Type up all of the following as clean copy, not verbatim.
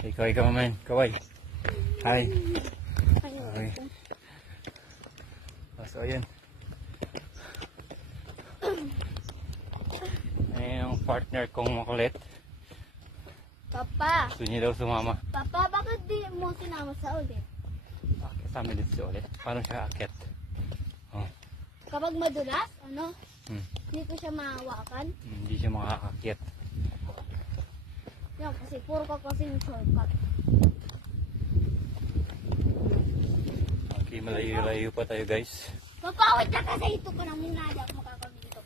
Ikaw man. Kaway. Hi. Okay. So, ayun. Ayun yung partner kong makulit. Papa. Gusto niya daw sumama. Papa, bakit di mo sinama sa ulit? Sa amin dito ulit. Paano siya aakyat? Oh. Kapag madulas, ano? Hmm. Dito siya mahawakan. Hindi siya makaakyat. Yan, kasi puro ka kasi yung shortcut. Okay, malayo-layo pa tayo guys. Papa, wait na kasi ito ko na muna. Hindi ako makakabito.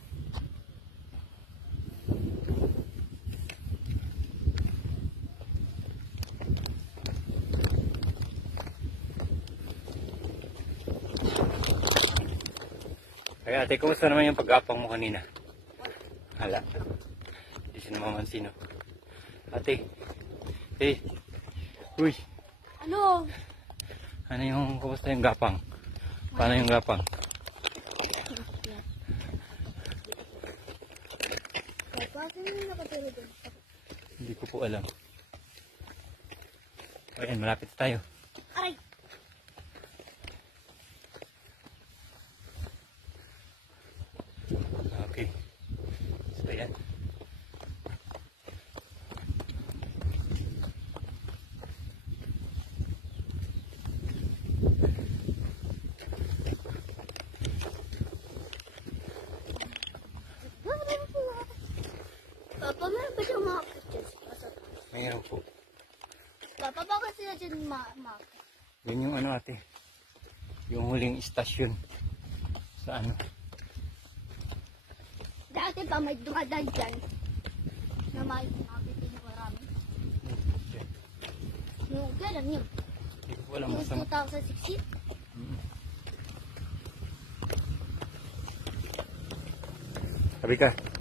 Kaya ate, kumusta naman yung pag-apang mo kanina? Hala. Hindi siya namamansin, no? Ate. Hey. Uy. Ano? Ano yung, kumusta yung gapang? Paano yung gapang? Papa, sino yung nakaturo doon? Hindi ko po alam. Ayan, malapit tayo. Aray! Okay. So, ayan. Papa, meron ba siyang mga pictures? Mayroon po. Papa, bakit sila dyan ma? Yun yung ano ate. Yung huling istasyon. Sa ano. Dati pa may dumadaan dyan. Na makikita niyo marami. Yung kailan yun? Hindi ko alam Yung masama. 2016? Sabi ka.